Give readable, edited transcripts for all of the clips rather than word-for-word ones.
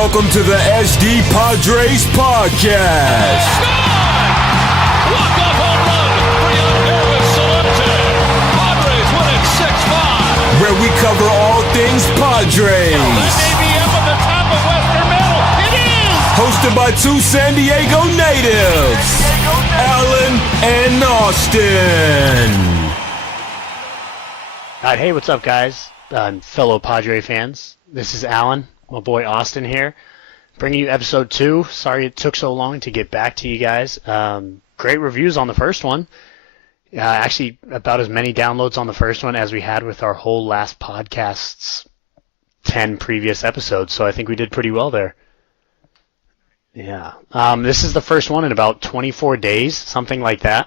Welcome to the SD Padres podcast. Walk-off home run for Yonder with Solarte. Padres win it 6-5. Where we cover all things Padres. That may be up at the top of Western Middle. It is! Hosted by two San Diego natives, Alan and Austin. All right, hey, what's up, guys? Fellow Padre fans. This is Alan, my boy Austin here, bringing you episode 2. Sorry it took so long to get back to you guys. Great reviews on the first one. Actually, about as many downloads on the first one as we had with our whole last podcast's 10 previous episodes, so I think we did pretty well there. Yeah. This is the first one in about 24 days, something like that.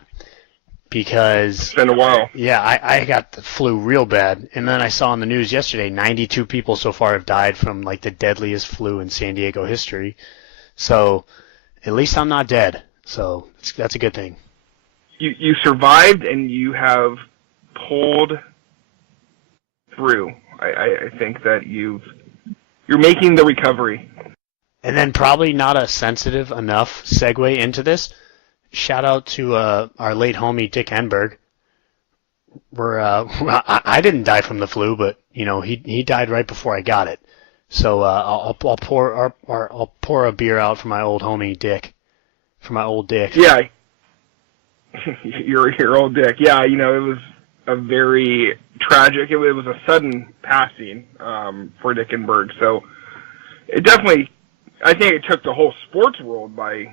Because it's been a while. Yeah, I got the flu real bad, and then I saw on the news yesterday 92 people so far have died from like the deadliest flu in San Diego history. So at least I'm not dead. So that's a good thing. You survived and you have pulled through. I think that you're making the recovery. And then probably not a sensitive enough segue into this. Shout out to our late homie Dick Enberg. I didn't die from the flu, but you know he died right before I got it. So I'll pour a beer out for my old homie Dick, for my old Dick. Yeah, your old Dick. Yeah, you know it was a very tragic. It was a sudden passing for Dick Enberg. So it definitely, I think it took the whole sports world by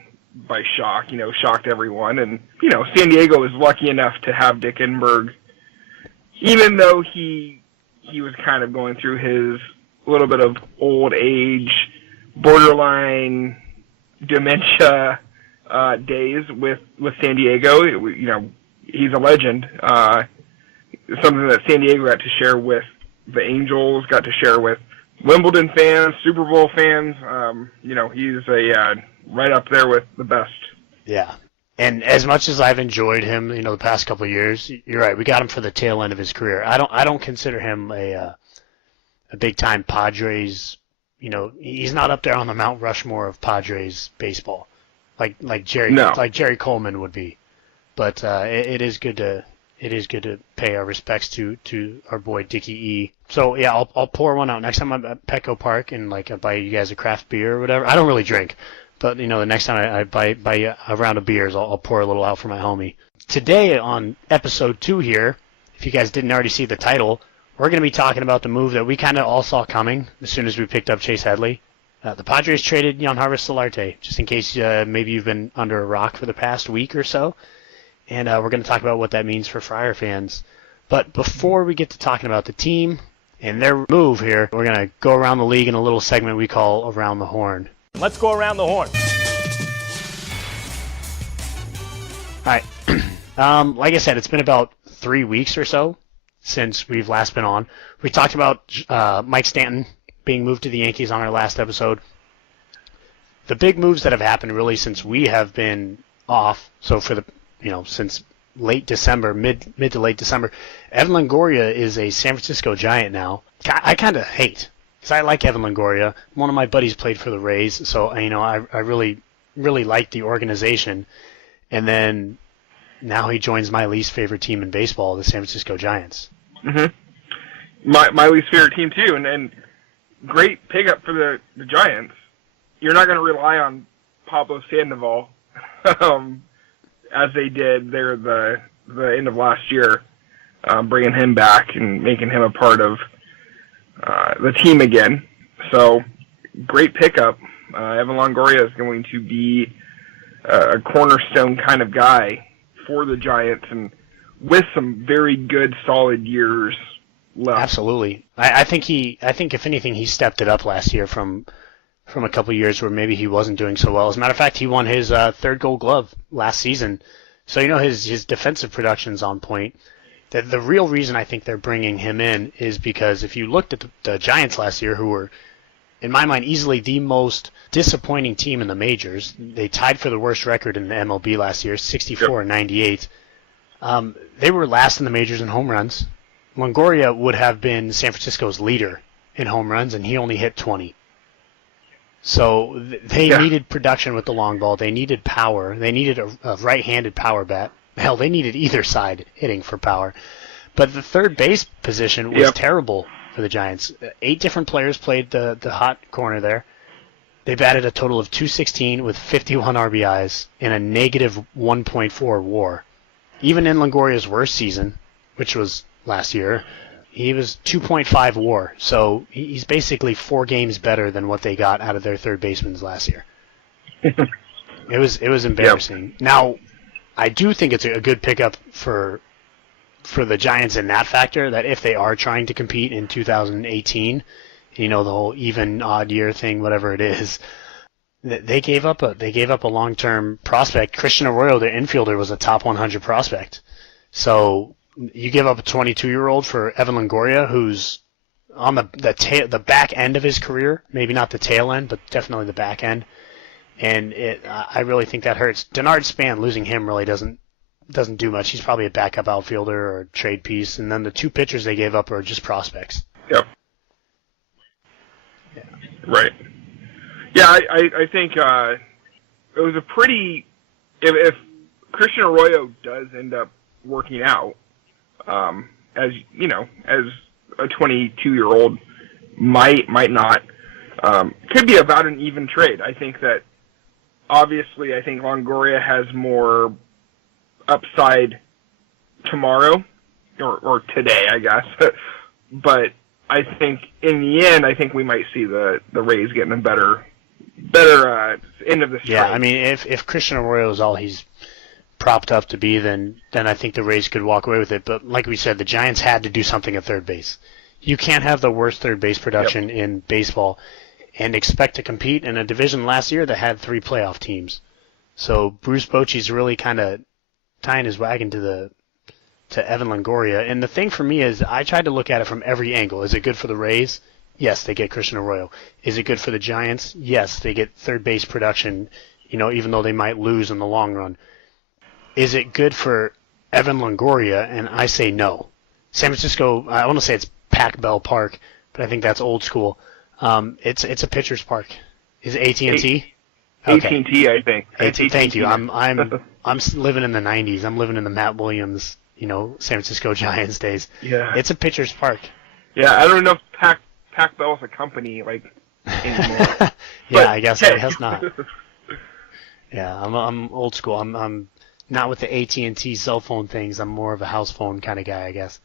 shock, shocked everyone. And, San Diego was lucky enough to have Dick Enberg, even though he was kind of going through his little bit of old age, borderline dementia days with San Diego. He's a legend. Something that San Diego got to share with the Angels, got to share with Wimbledon fans, Super Bowl fans. He's right up there with the best. Yeah. And as much as I've enjoyed him, the past couple of years, you're right. We got him for the tail end of his career. I don't consider him a big time Padres. He's not up there on the Mount Rushmore of Padres baseball, like Jerry Coleman would be. But it is good to pay our respects to our boy Dickie E. So yeah, I'll pour one out next time I'm at Petco Park and I buy you guys a craft beer or whatever. I don't really drink. But, the next time I buy a round of beers, I'll pour a little out for my homie. Today on episode 2 here, if you guys didn't already see the title, we're going to be talking about the move that we kind of all saw coming as soon as we picked up Chase Headley. The Padres traded Yonder Solarte, just in case maybe you've been under a rock for the past week or so. And we're going to talk about what that means for Friar fans. But before we get to talking about the team and their move here, we're going to go around the league in a little segment we call Around the Horn. Let's go around the horn. All right. Like I said, it's been about 3 weeks or so since we've last been on. We talked about Mike Stanton being moved to the Yankees on our last episode. The big moves that have happened really since we have been off, so for the since late December, mid to late December, Evan Longoria is a San Francisco Giant now. I kind of hate. Because I like Evan Longoria. One of my buddies played for the Rays, so I really like the organization. And then now he joins my least favorite team in baseball, the San Francisco Giants. Mm-hmm. My least favorite team too, and great pickup for the Giants. You're not going to rely on Pablo Sandoval as they did there the end of last year, bringing him back and making him a part of the team again. So great pickup. Evan Longoria is going to be a cornerstone kind of guy for the Giants, and with some very good, solid years left. Absolutely. I think if anything, he stepped it up last year from a couple of years where maybe he wasn't doing so well. As a matter of fact, he won his third Gold Glove last season. So his defensive production's on point. The real reason I think they're bringing him in is because if you looked at the Giants last year, who were, in my mind, easily the most disappointing team in the majors. They tied for the worst record in the MLB last year, 64-98. They were last in the majors in home runs. Longoria would have been San Francisco's leader in home runs, and he only hit 20. So they needed production with the long ball. They needed power. They needed a right-handed power bat. Hell, they needed either side hitting for power. But the third base position was terrible for the Giants. 8 different players played the hot corner there. They batted a total of .216 with 51 RBIs and a negative 1.4 WAR. Even in Longoria's worst season, which was last year, he was 2.5 WAR. So he's basically 4 games better than what they got out of their third basemen last year. It was embarrassing. Yep. Now, I do think it's a good pickup for the Giants in that factor, that if they are trying to compete in 2018, the whole even odd year thing, whatever it is, they gave up a long-term prospect. Christian Arroyo, their infielder, was a top 100 prospect. So you give up a 22-year-old for Evan Longoria, who's on the back end of his career, maybe not the tail end, but definitely the back end. And I really think that hurts. Denard Span, losing him really doesn't do much. He's probably a backup outfielder or a trade piece. And then the 2 pitchers they gave up are just prospects. Yep. Yeah. Right. Yeah, I think it was a pretty. If Christian Arroyo does end up working out, as a 22-year-old might not, could be about an even trade. I think that obviously I think Longoria has more upside tomorrow or today, I guess. But I think in the end, I think we might see the Rays getting a better end of this trade. Yeah, I mean, if Christian Arroyo is all he's propped up to be, then I think the Rays could walk away with it. But like we said, the Giants had to do something at third base. You can't have the worst third base production in baseball and expect to compete in a division last year that had 3 playoff teams. So Bruce Bochy's really kind of tying his wagon to Evan Longoria. And the thing for me is I tried to look at it from every angle. Is it good for the Rays? Yes, they get Christian Arroyo. Is it good for the Giants? Yes, they get third base production, even though they might lose in the long run. Is it good for Evan Longoria? And I say no. San Francisco, I want to say it's Pac Bell Park, but I think that's old school. It's a pitcher's park. Is it AT&T? Okay. AT&T, I think. Thank you. I'm living in the 90s. I'm living in the Matt Williams, San Francisco Giants days. Yeah. It's a pitcher's park. Yeah, I don't know if Pac Bell is a company anymore. Yeah, I guess not. Yeah, I'm old school. I'm not with the AT&T cell phone things. I'm more of a house phone kind of guy, I guess.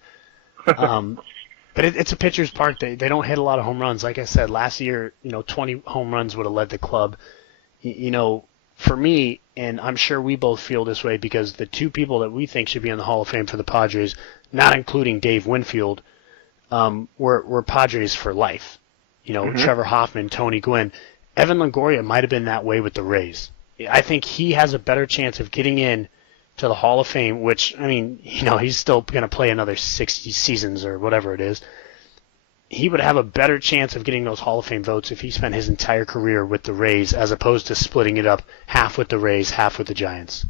But it's a pitcher's park. They don't hit a lot of home runs. Like I said, last year, 20 home runs would have led the club. For me, and I'm sure we both feel this way because the 2 people that we think should be in the Hall of Fame for the Padres, not including Dave Winfield, were Padres for life. Trevor Hoffman, Tony Gwynn. Evan Longoria might have been that way with the Rays. I think he has a better chance of getting in to the Hall of Fame, which, he's still going to play another 60 seasons or whatever it is. He would have a better chance of getting those Hall of Fame votes if he spent his entire career with the Rays as opposed to splitting it up half with the Rays, half with the Giants.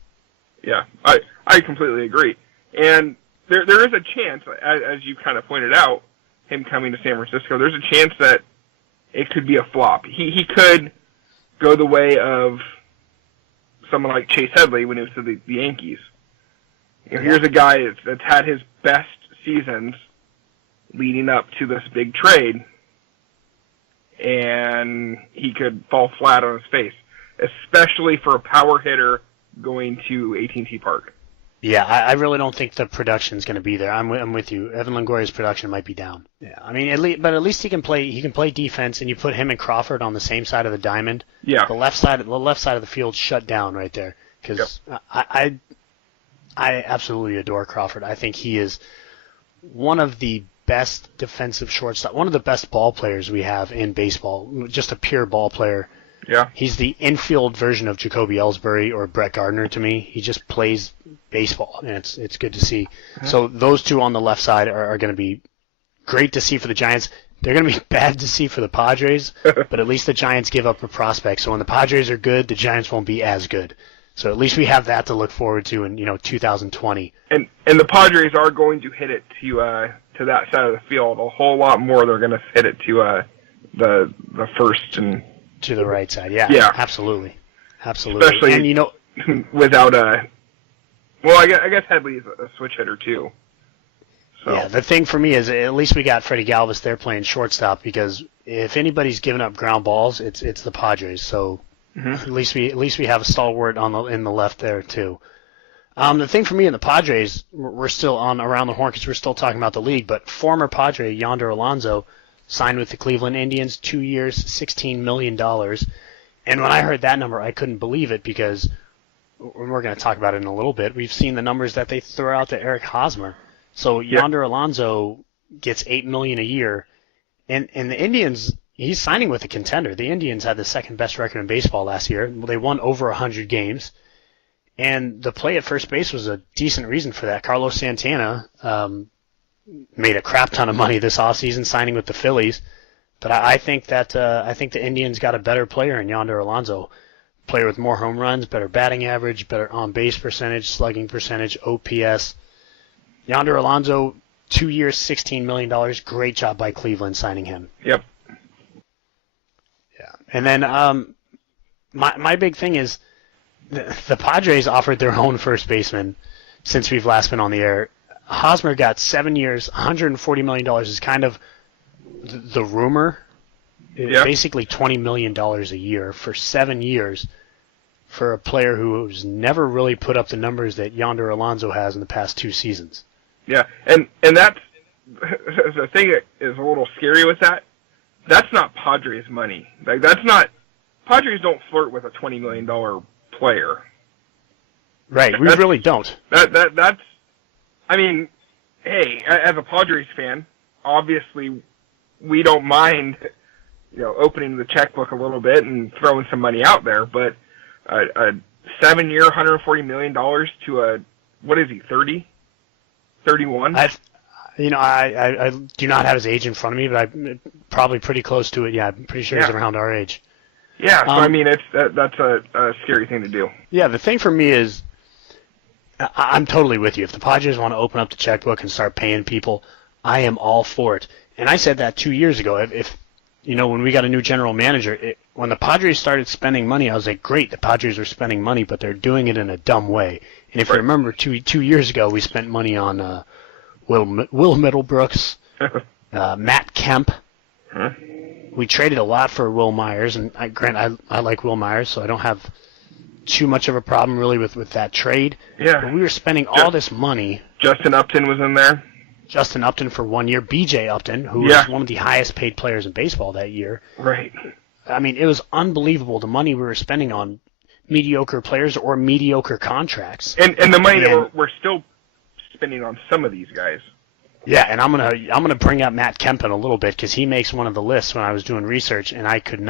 Yeah, I completely agree. And there is a chance, as you kind of pointed out, him coming to San Francisco, there's a chance that it could be a flop. He could go the way of someone like Chase Headley when he was to the Yankees. Here's a guy that's had his best seasons leading up to this big trade, and he could fall flat on his face, especially for a power hitter going to AT&T Park. Yeah, I really don't think the production's going to be there. I'm with you. Evan Longoria's production might be down. Yeah, I mean, at least he can play. He can play defense, and you put him and Crawford on the same side of the diamond. Yeah, the left side of the field shut down right there because I absolutely adore Crawford. I think he is one of the best defensive shortstop, one of the best ball players we have in baseball. Just a pure ball player. Yeah. He's the infield version of Jacoby Ellsbury or Brett Gardner to me. He just plays baseball, and it's good to see. Mm-hmm. So those 2 on the left side are going to be great to see for the Giants. They're going to be bad to see for the Padres, but at least the Giants give up a prospect. So when the Padres are good, the Giants won't be as good. So at least we have that to look forward to in 2020. And the Padres are going to hit it to that side of the field a whole lot more. They're going to hit it to the first and to the right side. Yeah, Yeah. absolutely. Especially And without a. Well, I guess Headley's a switch hitter too. So. Yeah, the thing for me is at least we got Freddie Galvis there playing shortstop, because if anybody's giving up ground balls, it's the Padres. So at least we have a stalwart in the left there too. The thing for me in the Padres, we're still on around the horn because we're still talking about the league, but former Padre Yonder Alonso signed with the Cleveland Indians, 2 years, $16 million. And when I heard that number, I couldn't believe it, because we're going to talk about it in a little bit. We've seen the numbers that they throw out to Eric Hosmer. So Yonder Alonso gets $8 million a year, and the Indians, he's signing with a contender. The Indians had the second best record in baseball last year. They won over 100 games, and the play at first base was a decent reason for that. Carlos Santana made a crap ton of money this offseason signing with the Phillies, but I think the Indians got a better player in Yonder Alonso. Player with more home runs, better batting average, better on-base percentage, slugging percentage, OPS. Yonder Alonso, 2 years, $16 million. Great job by Cleveland signing him. Yep. Yeah. And then my big thing is the Padres offered their own first baseman since we've last been on the air. Hosmer got 7 years, $140 million is kind of the rumor. Yep. Basically $20 million a year for 7 years for a player who's never really put up the numbers that Yonder Alonso has in the past 2 seasons. Yeah, and that's the thing that is a little scary with that. That's not Padres money. Like, that's not Padres don't flirt with a $20 million player. Right, we really don't. That's. I mean, hey, as a Padres fan, obviously we don't mind, opening the checkbook a little bit and throwing some money out there. But a 7-year, $140 million to a, what is he, 30? 31? I do not have his age in front of me, but I'm probably pretty close to it. Yeah, I'm pretty sure he's around our age. Yeah, so I mean, that's a scary thing to do. Yeah, the thing for me is, I'm totally with you. If the Padres want to open up the checkbook and start paying people, I am all for it. And I said that 2 years ago. If when we got a new general manager, when the Padres started spending money, I was like, great, the Padres are spending money, but they're doing it in a dumb way. And if you remember, two years ago, we spent money on Will Middlebrooks, Matt Kemp. Huh? We traded a lot for Will Myers, and I like Will Myers, so I don't have too much of a problem really with that trade. Yeah. But we were spending all this money. Justin Upton was in there. Justin Upton for 1 year. B.J. Upton, who was one of the highest paid players in baseball that year. Right. I mean, it was unbelievable the money we were spending on mediocre players or mediocre contracts. And the money that we're still spending on some of these guys. Yeah, and I'm gonna bring up Matt Kemp in a little bit because he makes one of the lists when I was doing research, and I could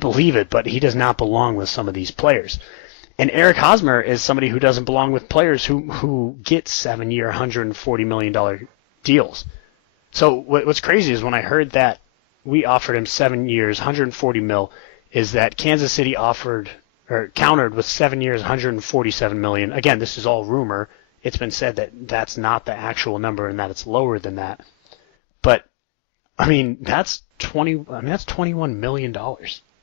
believe it, but he does not belong with some of these players. And Eric Hosmer is somebody who doesn't belong with players who get 7-year, $140 million deals. So what's crazy is when I heard that we offered him 7 years, $140 million, is that Kansas City countered with 7 years, $147 million. Again, this is all rumor. It's been said that that's not the actual number and that it's lower than that. But I mean, that's $21 million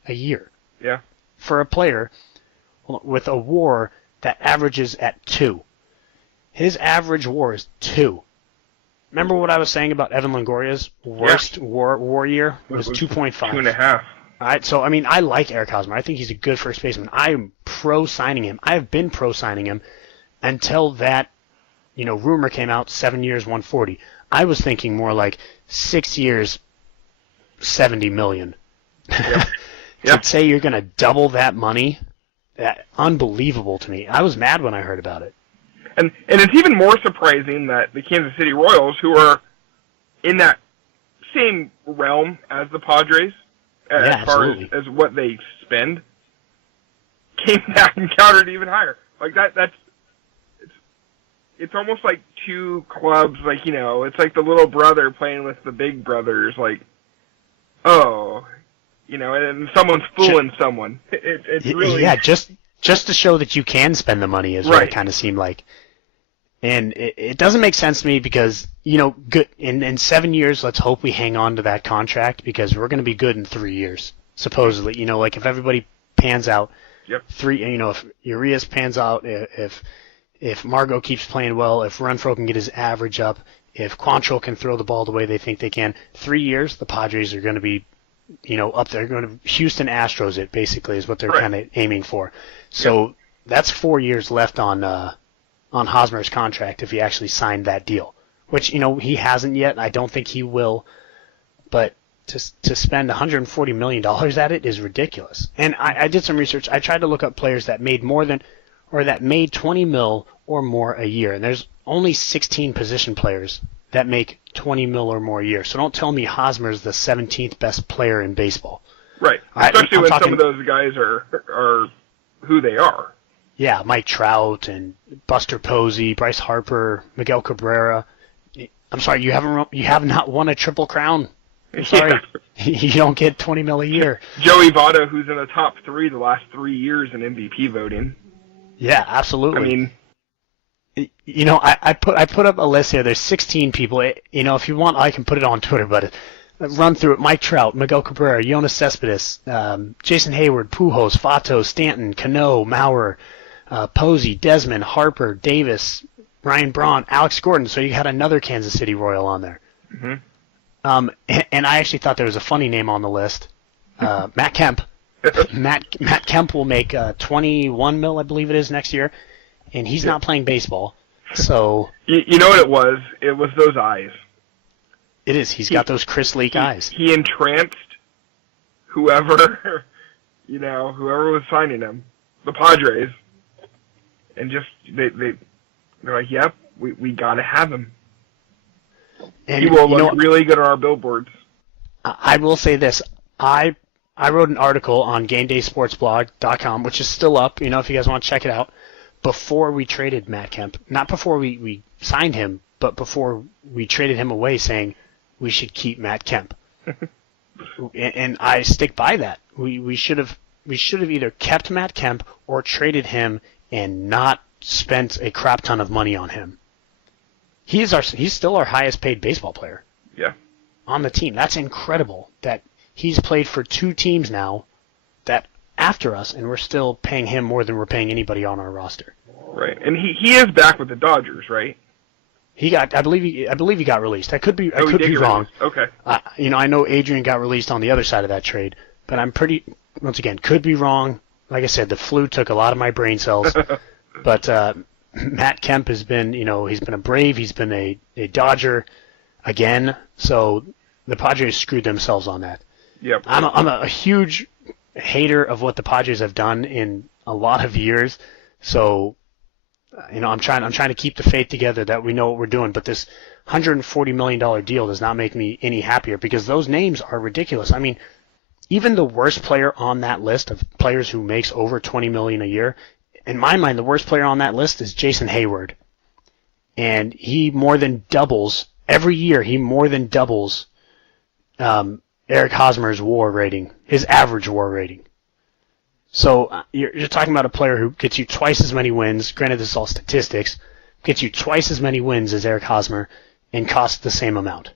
a year. Yeah. For a player with a WAR that averages at 2. His average WAR is 2. Remember what I was saying about Evan Longoria's worst WAR year was 2.5. 2.5. All right, so I mean, I like Eric Hosmer. I think he's a good first baseman. I am pro signing him. I have been pro signing him until that, rumor came out. 7 years, 140. I was thinking more like 6 years, $70 million. Yep. To say you're going to double that money, unbelievable to me. I was mad when I heard about it. And it's even more surprising that the Kansas City Royals, who are in that same realm as the Padres, as far as what they spend, came back and countered even higher. Like it's almost like two clubs, like, it's like the little brother playing with the big brothers, like, and someone's fooling someone. It's really... Yeah, just to show that you can spend the money is what it kind of seemed like. And it doesn't make sense to me because, good in 7 years, let's hope we hang on to that contract because we're going to be good in 3 years. supposedly. You know, like if everybody pans out, Yep. if Urias pans out, if Margot keeps playing well, if Renfroe can get his average up, if Quantrill can throw the ball the way they think they can, 3 years, the Padres are going to be, up there. Going to Houston Astros, it basically is what they're Right. kind of aiming for. So that's 4 years left on Hosmer's contract if he actually signed that deal, which he hasn't yet. I don't think he will, but to spend $140 million at it is ridiculous. And I did some research. I tried to look up players that made that made 20 mil or more a year, and there's only 16 position players that make 20 mil or more a year. So don't tell me Hosmer's the 17th best player in baseball. Right. Especially when some of those guys are who they are. Yeah, Mike Trout and Buster Posey, Bryce Harper, Miguel Cabrera. I'm sorry, you have not won a Triple Crown. I'm sorry. Yeah. You don't get 20 mil a year. Joey Votto, who's in the top 3 the last 3 years in MVP voting. Yeah, absolutely. I mean, I put up a list here. There's 16 people. If you want, I can put it on Twitter, but run through it. Mike Trout, Miguel Cabrera, Yoenis Cespedes, Jason Hayward, Pujols, Fato, Stanton, Cano, Maurer, Posey, Desmond, Harper, Davis, Ryan Braun, Alex Gordon. So you had another Kansas City Royal on there. Mm-hmm. And I actually thought there was a funny name on the list. Matt Kemp. Matt Kemp will make 21 mil, I believe it is, next year, and he's not playing baseball. So you know what it was? It was those eyes. It is. He's got those Chris Leak eyes. He entranced whoever was signing him, the Padres, and just they're like, yep, we got to have him. And he will look really good on our billboards. I will say this. I wrote an article on GameDaySportsBlog.com, which is still up, if you guys want to check it out, before we traded Matt Kemp. Not before we signed him, but before we traded him away, saying we should keep Matt Kemp. And I stick by that. We should have either kept Matt Kemp or traded him and not spent a crap ton of money on him. He's still our highest paid baseball player. Yeah. On the team. That's incredible that he's played for 2 teams now that after us, and we're still paying him more than we're paying anybody on our roster. Right. And he is back with the Dodgers, right? I believe he got released. I could be wrong. Okay. I know Adrian got released on the other side of that trade, but I'm once again, could be wrong. Like I said, the flu took a lot of my brain cells. But Matt Kemp has been, he's been a Brave, he's been a Dodger again. So the Padres screwed themselves on that. Yep. I'm a huge hater of what the Padres have done in a lot of years. So, I'm trying to keep the faith together that we know what we're doing. But this $140 million deal does not make me any happier because those names are ridiculous. I mean, even the worst player on that list of players who makes over $20 million a year, in my mind, the worst player on that list is Jason Hayward. And he more than doubles, every year he more than doubles Eric Hosmer's WAR rating, his average WAR rating. So you're talking about a player who gets you twice as many wins, granted this is all statistics, gets you twice as many wins as Eric Hosmer and costs the same amount.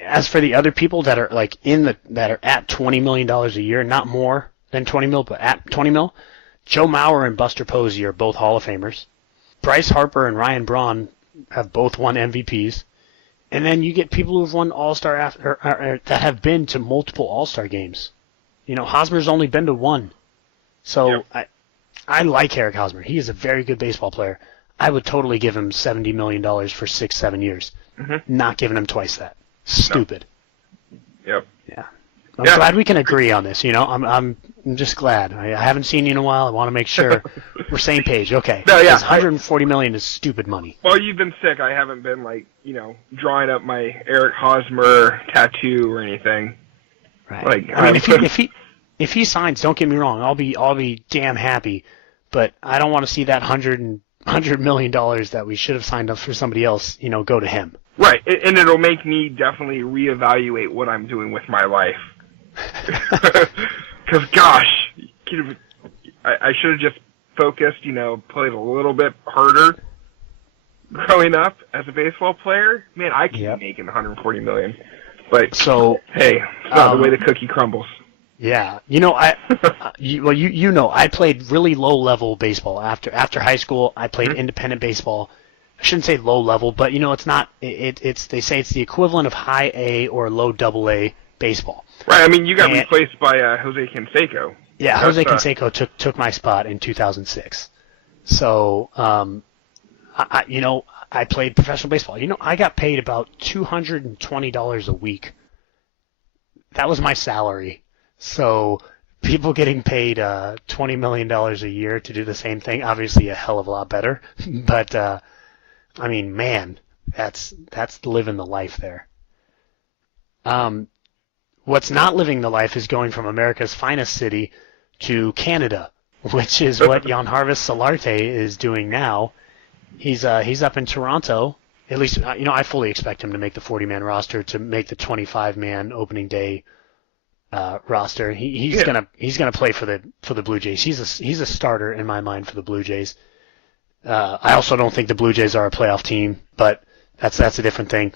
As for the other people that are that are at $20 million a year, not more than 20 mil, but at 20 mil, Joe Mauer and Buster Posey are both Hall of Famers. Bryce Harper and Ryan Braun have both won MVPs. And then you get people who've won All-Star that have been to multiple All-Star games. Hosmer's only been to 1. So yep. I like Eric Hosmer. He is a very good baseball player. I would totally give him $70 million for 6-7 years. Mm-hmm. Not giving him twice that. Stupid. No. Yep. Yeah. I'm glad we can agree on this. I'm just glad. I haven't seen you in a while. I want to make sure we're same page. Okay. No, yeah. $140 million is stupid money. Well, you've been sick. I haven't been drawing up my Eric Hosmer tattoo or anything. Right. If he signs, don't get me wrong, I'll be damn happy. But I don't want to see that $100 million that we should have signed up for somebody else, go to him. Right, and it'll make me definitely reevaluate what I'm doing with my life. Because, gosh, I should have just focused, played a little bit harder growing up as a baseball player. Man, I could be making $140 million. But hey, it's not the way the cookie crumbles. Yeah, I played really low-level baseball after high school. I played independent baseball. I shouldn't say low-level, but it's not. It's they say it's the equivalent of high A or low AA baseball. Right. I mean, you got replaced by Jose Canseco. Yeah, Jose Canseco took my spot in 2006. So, I played professional baseball. I got paid about $220 a week. That was my salary. So people getting paid $20 million a year to do the same thing, obviously a hell of a lot better. But, I mean, man, that's living the life there. What's not living the life is going from America's finest city to Canada, which is what Yanharvis Solarte is doing now. He's up in Toronto. At least, I fully expect him to make the 40-man roster, to make the 25-man opening day roster. He's gonna play for the Blue Jays. He's a starter in my mind for the Blue Jays. I also don't think the Blue Jays are a playoff team, but that's a different thing.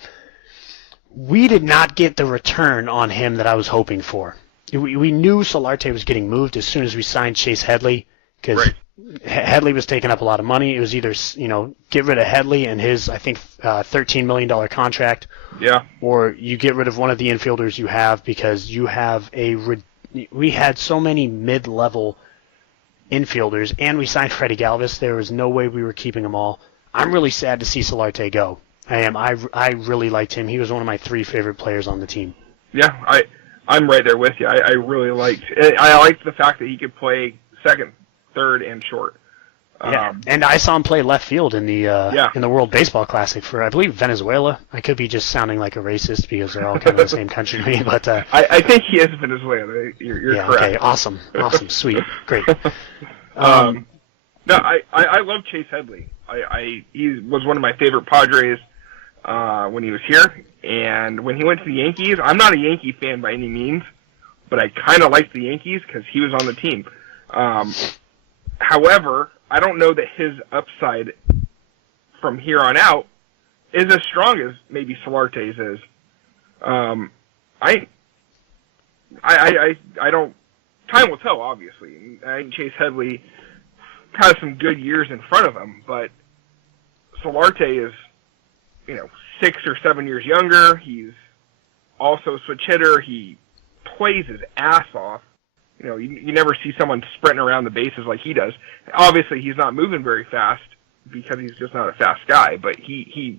We did not get the return on him that I was hoping for. We knew Solarte was getting moved as soon as we signed Chase Headley, because Headley was taking up a lot of money. It was either get rid of Headley and his $13 million contract, or you get rid of one of the infielders you have, because you have we had so many mid-level infielders, and we signed Freddie Galvis. There was no way we were keeping them all. I'm really sad to see Solarte go. I am. I really liked him. He was one of my 3 favorite players on the team. Yeah, I'm right there with you. I really liked the fact that he could play second, third, and short. And I saw him play left field in the World Baseball Classic for, I believe, Venezuela. I could be just sounding like a racist because they're all kind of the same country to me, but I think he is Venezuela. You're correct. Okay, awesome, sweet, great. No, I love Chase Headley. He was one of my favorite Padres when he was here, and when he went to the Yankees, I'm not a Yankee fan by any means, but I kind of liked the Yankees because he was on the team. However, I don't know that his upside from here on out is as strong as maybe Solarte's is. I don't. Time will tell, obviously. I think Chase Headley has some good years in front of him, but Solarte is, 6 or 7 years younger. He's also a switch hitter. He plays his ass off. You never see someone sprinting around the bases like he does. Obviously, he's not moving very fast because he's just not a fast guy, but he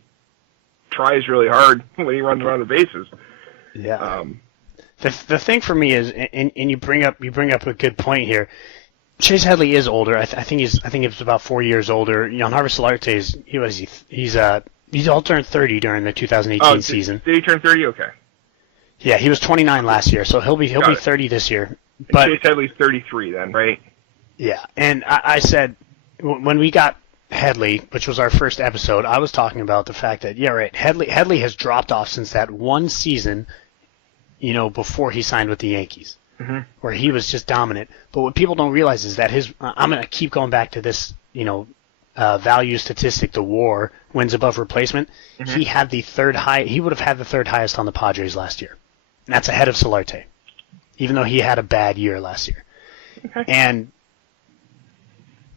tries really hard when he runs around the bases. Yeah. The thing for me is, and you bring up a good point here. Chase Headley is older. I think he's about 4 years older. Yanharvis Solarte he's all turned 30 during the 2018 season. Did he turn 30? Okay. Yeah, he was 29 last year, so he'll be 30 this year. But Chase Headley's 33 then, right? Yeah, and I said when we got Headley, which was our first episode, I was talking about the fact that Headley has dropped off since that one season, before he signed with the Yankees, where he was just dominant. But what people don't realize is that I'm going to keep going back to this, value statistic, the WAR, wins above replacement. He had the third high. He would have had the third highest on the Padres last year, and that's ahead of Solarte, even though he had a bad year last year. Okay. And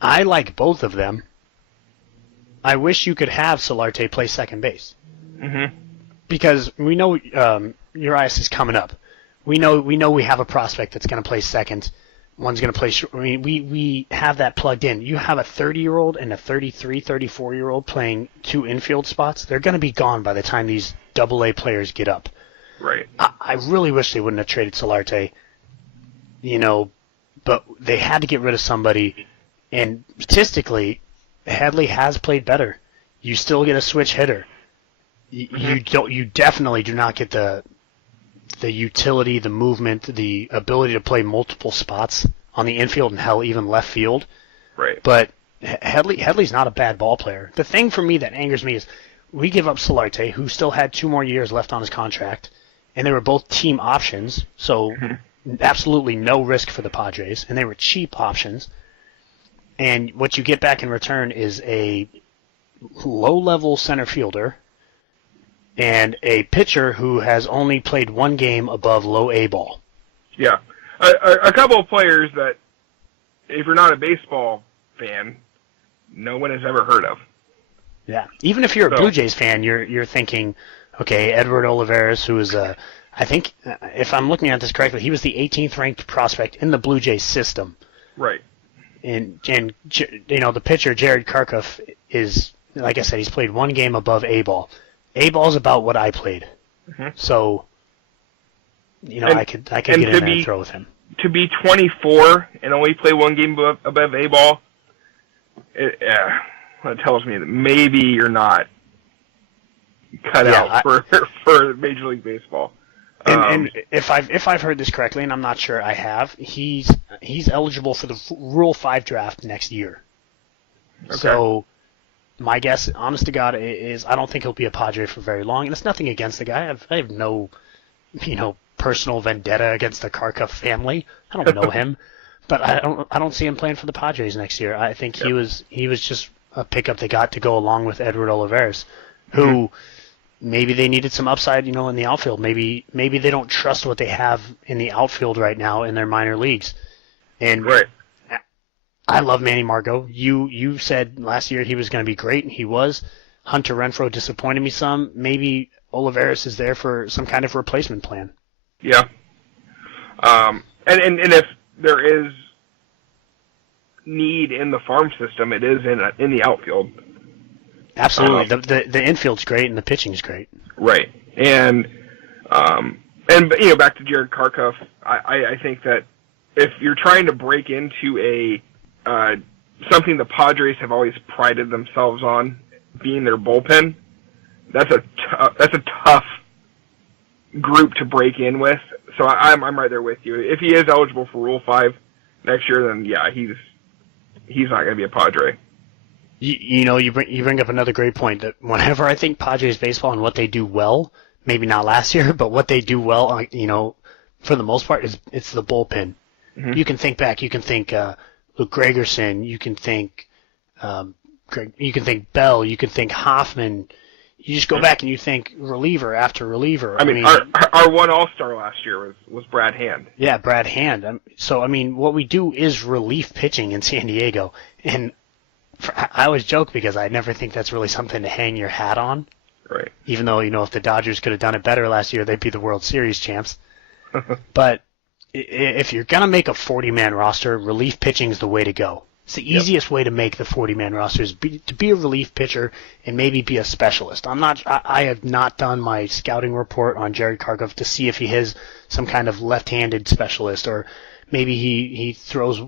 I like both of them. I wish you could have Solarte play second base, because we know Urias is coming up. We know we have a prospect that's going to play second. One's going to play short. I mean, we have that plugged in. You have a 30-year-old and a 33, 34-year-old playing 2 infield spots. They're going to be gone by the time these AA players get up. Right. I really wish they wouldn't have traded Solarte, but they had to get rid of somebody. And statistically, Headley has played better. You still get a switch hitter. You definitely do not get the utility, the movement, the ability to play multiple spots on the infield and hell, even left field. Right. But Headley's not a bad ball player. The thing for me that angers me is we give up Solarte, who still had 2 more years left on his contract, and they were both team options, so absolutely no risk for the Padres, and they were cheap options. And what you get back in return is a low-level center fielder and a pitcher who has only played one game above low A ball. Yeah. A couple of players that, if you're not a baseball fan, no one has ever heard of. Yeah. Even if you're a Blue Jays fan, you're thinking, okay, Edward Olivares, who is I think, if I'm looking at this correctly, he was the 18th ranked prospect in the Blue Jays system. Right. And the pitcher, Jared Karkoff, is, like I said, he's played one game above A ball. A ball is about what I played. Mm-hmm. So, I could get in there and throw with him. To be 24 and only play one game above A ball, that tells me that maybe you're not cut out for Major League Baseball. And if I've heard this correctly, and I'm not sure I have, he's eligible for the Rule 5 draft next year. Okay. So my guess, honest to God, is I don't think he'll be a Padre for very long. And it's nothing against the guy. I have no, personal vendetta against the Karkoff family. I don't know him, but I don't see him playing for the Padres next year. I think he was just a pickup they got to go along with Edward Olivares, who maybe they needed some upside, in the outfield. Maybe they don't trust what they have in the outfield right now in their minor leagues. And I love Manny Margot. You said last year he was going to be great, and he was. Hunter Renfroe disappointed me some. Maybe Olivares is there for some kind of replacement plan. Yeah. And if there is need in the farm system, it is in the outfield. Absolutely. The infield's great and the pitching's great. Right. And back to Jared Karkoff, I think that if you're trying to break into a something the Padres have always prided themselves on, being their bullpen, that's a tough group to break in with. So I'm right there with you. If he is eligible for Rule 5 next year, then yeah, he's not going to be a Padre. You bring up another great point, that whenever I think Padres baseball and what they do well, maybe not last year, but what they do well, for the most part, it's the bullpen. Mm-hmm. You can think back. You can think Luke Gregerson. You can think Bell. You can think Hoffman. You just go back and you think reliever after reliever. I mean our one All-Star last year was Brad Hand. Yeah, Brad Hand. So what we do is relief pitching in San Diego, and I always joke because I never think that's really something to hang your hat on. Right. Even though, if the Dodgers could have done it better last year, they'd be the World Series champs. But if you're going to make a 40-man roster, relief pitching is the way to go. It's the easiest way to make the 40-man roster is to be a relief pitcher and maybe be a specialist. I have not done my scouting report on Jared Karkoff to see if he is some kind of left-handed specialist, or maybe he throws,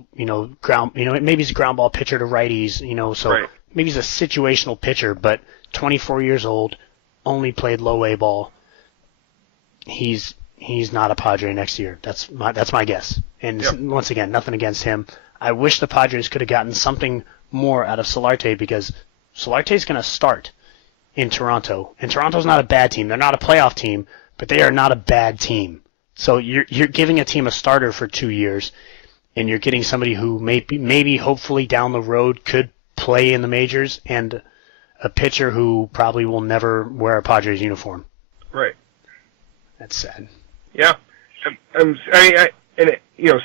ground, maybe he's a ground ball pitcher to righties, so maybe he's a situational pitcher, but 24 years old, only played low A ball. He's not a Padre next year. That's my guess. And once again, nothing against him. I wish the Padres could have gotten something more out of Solarte, because Solarte's going to start in Toronto. And Toronto's not a bad team. They're not a playoff team, but they are not a bad team. So you're giving a team a starter for 2 years, and you're getting somebody who maybe hopefully down the road could play in the majors, and a pitcher who probably will never wear a Padres uniform. Right. That's sad. Yeah.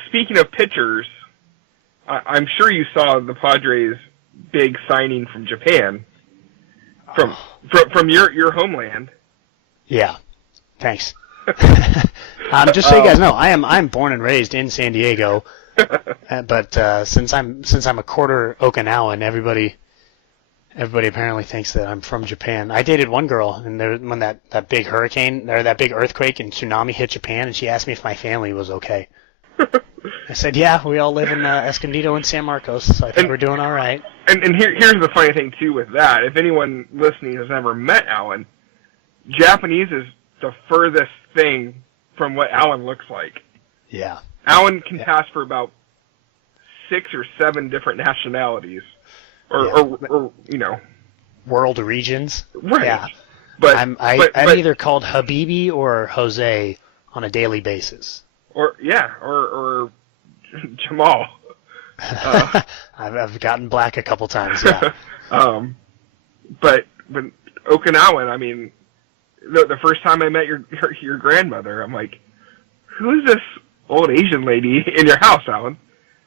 Speaking of pitchers, I'm sure you saw the Padres' big signing from Japan, from your homeland. Yeah. Thanks. Just so you guys know, I'm born and raised in San Diego, but since I'm a quarter Okinawan, everybody apparently thinks that I'm from Japan. I dated one girl, and when that big hurricane or that big earthquake and tsunami hit Japan, and she asked me if my family was okay. I said, yeah, we all live in Escondido and San Marcos, so I think we're doing all right. And here's the funny thing too with that: if anyone listening has never met Alan, Japanese is the furthest thing from what Alan looks like. Yeah. Alan can pass for about 6 or 7 different nationalities, or world regions. Right. Yeah. But I'm either called Habibi or Jose on a daily basis. Or Jamal. I've gotten black a couple times. Yeah. But Okinawan, the first time I met your grandmother, I'm like, who is this old Asian lady in your house, Alan?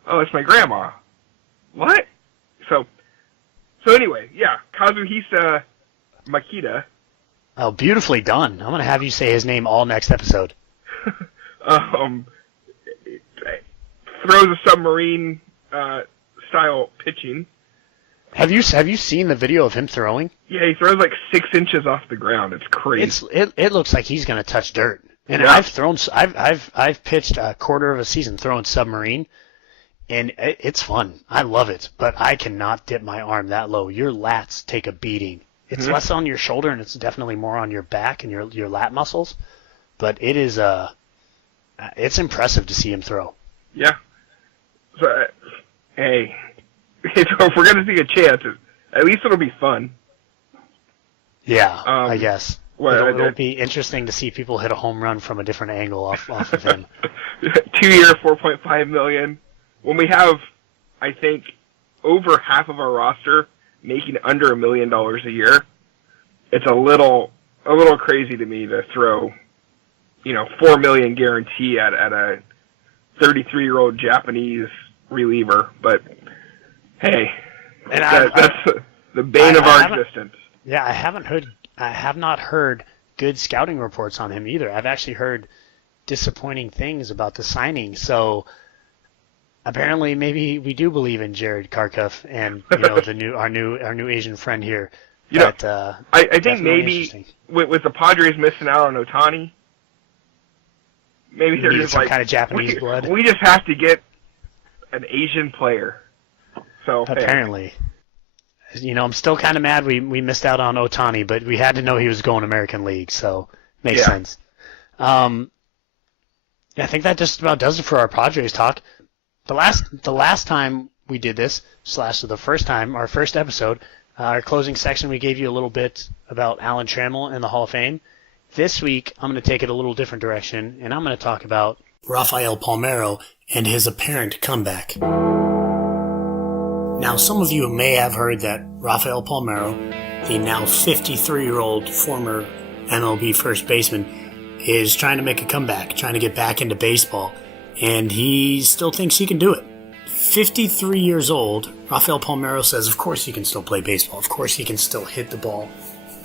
Oh, it's my grandma. What? So anyway, yeah, Kazuhisa Makita. Oh, beautifully done. I'm going to have you say his name all next episode. Throws a submarine style pitching. Have you seen the video of him throwing? Yeah, he throws like 6 inches off the ground. It's crazy. It looks like he's going to touch dirt. And yeah. I've pitched a quarter of a season throwing submarine, and it's fun. I love it, but I cannot dip my arm that low. Your lats take a beating. It's less on your shoulder, and it's definitely more on your back and your lat muscles. But it is it's impressive to see him throw. Yeah. So, hey, if we're going to take a chance, at least it'll be fun. Yeah, I guess. It'll be interesting to see people hit a home run from a different angle off of him. 2-year, $4.5 million. When we have, I think, over half of our roster making under $1 million a year, it's a little crazy to me to throw, $4 million guarantee at a 33-year-old Japanese reliever. But hey, that's the bane of our existence. Yeah, I have not heard good scouting reports on him either. I've actually heard disappointing things about the signing. So apparently, maybe we do believe in Jared Karkuff and our new Asian friend here. I think maybe with the Padres missing out on Ohtani, maybe they're just some like kind of Japanese blood. We just have to get an Asian player. So apparently. I'm still kind of mad we missed out on Ohtani, but we had to know he was going American League, so makes sense. I think that just about does it for our Padres talk. The last time we did this, the first time, our first episode, our closing section, we gave you a little bit about Alan Trammell and the Hall of Fame. This week, I'm going to take it a little different direction, and I'm going to talk about Rafael Palmeiro and his apparent comeback. Now, some of you may have heard that Rafael Palmeiro, the now 53-year-old former MLB first baseman, is trying to make a comeback, trying to get back into baseball, and he still thinks he can do it. 53 years old, Rafael Palmeiro says, of course he can still play baseball, of course he can still hit the ball.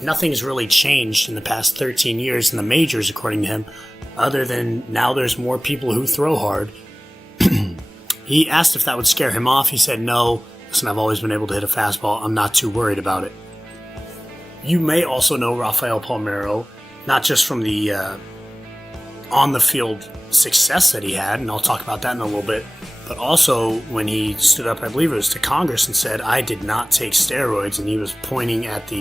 Nothing's really changed in the past 13 years in the majors, according to him, other than now there's more people who throw hard. He asked if that would scare him off. He said, no. Listen, I've always been able to hit a fastball. I'm not too worried about it. You may also know Rafael Palmeiro, not just from the on-the-field success that he had, and I'll talk about that in a little bit, but also when he stood up, I believe it was to Congress, and said, I did not take steroids, and he was pointing at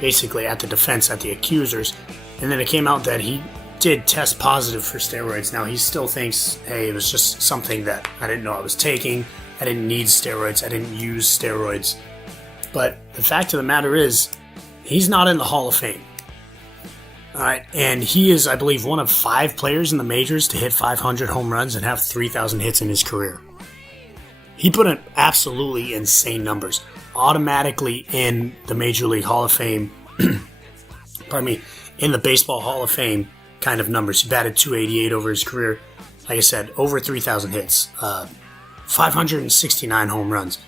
basically at the defense, at the accusers, and then it came out that he did test positive for steroids. Now, he still thinks, hey, it was just something that I didn't know I was taking. I didn't need steroids. I didn't use steroids. But the fact of the matter is, he's not in the Hall of Fame. All right, and he is, I believe, one of 5 players in the majors to hit 500 home runs and have 3,000 hits in his career. He put in absolutely insane numbers. Automatically in the Major League Hall of Fame, in the Baseball Hall of Fame kind of numbers. He batted .288 over his career. Like I said, over 3,000 hits. 569 home runs.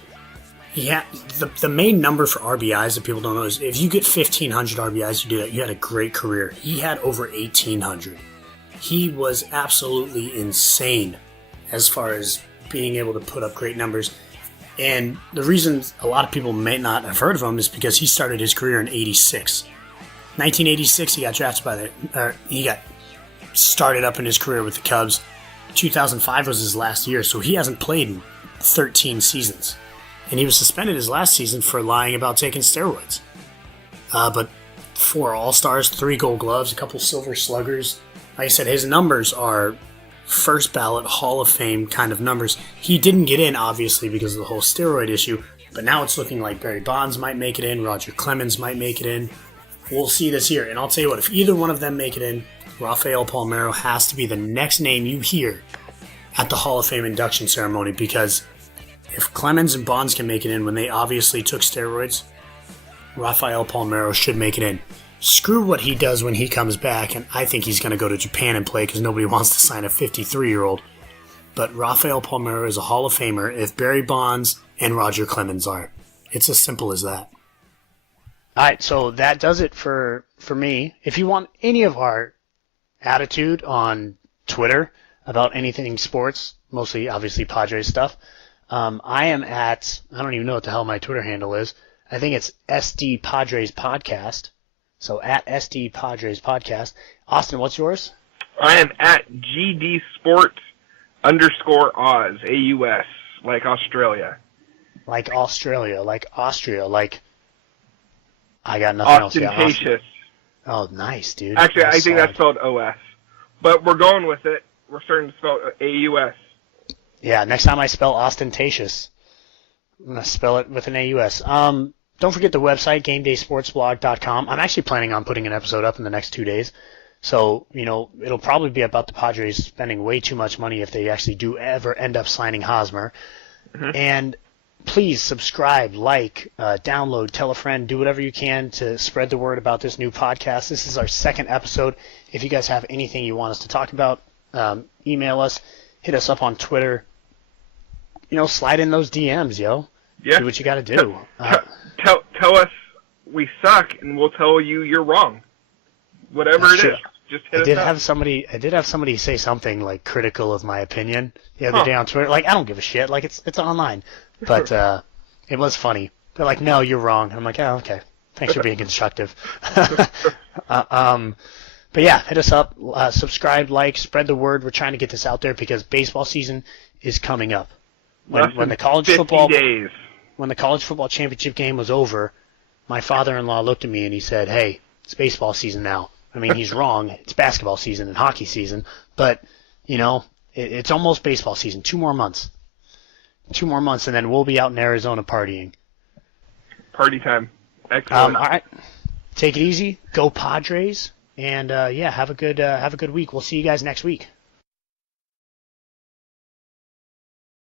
The main number for RBIs that people don't know is if you get 1,500 RBIs, you had a great career. He had over 1,800. He was absolutely insane as far as being able to put up great numbers. And the reason a lot of people may not have heard of him is because he started his career in '86. 1986, he got drafted he got started up in his career with the Cubs. 2005 was his last year, so he hasn't played in 13 seasons. And he was suspended his last season for lying about taking steroids. But 4 All-Stars, 3 Gold Gloves, a couple Silver Sluggers. Like I said, his numbers are first ballot Hall of Fame kind of numbers. He didn't get in, obviously, because of the whole steroid issue, but now it's looking like Barry Bonds might make it in, Roger Clemens might make it in. We'll see this year. And I'll tell you what, if either one of them make it in, Rafael Palmeiro has to be the next name you hear at the Hall of Fame induction ceremony, because if Clemens and Bonds can make it in when they obviously took steroids, Rafael Palmeiro should make it in. screw what he does when he comes back, and I think he's going to go to Japan and play because nobody wants to sign a 53-year-old. But Rafael Palmeiro is a Hall of Famer if Barry Bonds and Roger Clemens are. It's as simple as that. All right, so that does it for me. If you want any of our attitude on Twitter about anything sports, mostly obviously Padres stuff, I am at, I don't even know what the hell my Twitter handle is. I think it's SD Padres Podcast. So at SD Padres Podcast. Austin, what's yours? I am at GD Sports _Oz, AUS, like Australia. Like Australia, like Austria, like I got nothing else. Ostentatious. Oh, nice, dude. Actually, I think that's spelled OS. But we're going with it. We're starting to spell AUS. Yeah, next time I spell ostentatious, I'm going to spell it with an AUS. Don't forget the website, GameDaySportsBlog.com. I'm actually planning on putting an episode up in the next 2 days. So, it'll probably be about the Padres spending way too much money if they actually do ever end up signing Hosmer. Mm-hmm. And please subscribe, like, download, tell a friend, do whatever you can to spread the word about this new podcast. This is our second episode. If you guys have anything you want us to talk about, email us, hit us up on Twitter. Slide in those DMs, yo. Yeah. Do what you got to do. Tell us we suck, and we'll tell you you're wrong. Whatever it is, just hit us up. I did have somebody say something like critical of my opinion the other day on Twitter. Like, I don't give a shit. Like, it's online. But it was funny. They're like, no, you're wrong. I'm like, oh, okay. Thanks for being constructive. But yeah, hit us up, subscribe, like, spread the word. We're trying to get this out there because baseball season is coming up. When the college football championship game was over, my father-in-law looked at me and he said, "Hey, it's baseball season now." I mean, he's wrong. It's basketball season and hockey season, but it's almost baseball season. 2 more months. 2 more months, and then we'll be out in Arizona partying. Party time. Excellent. All right, take it easy. Go Padres, and have a good week. We'll see you guys next week.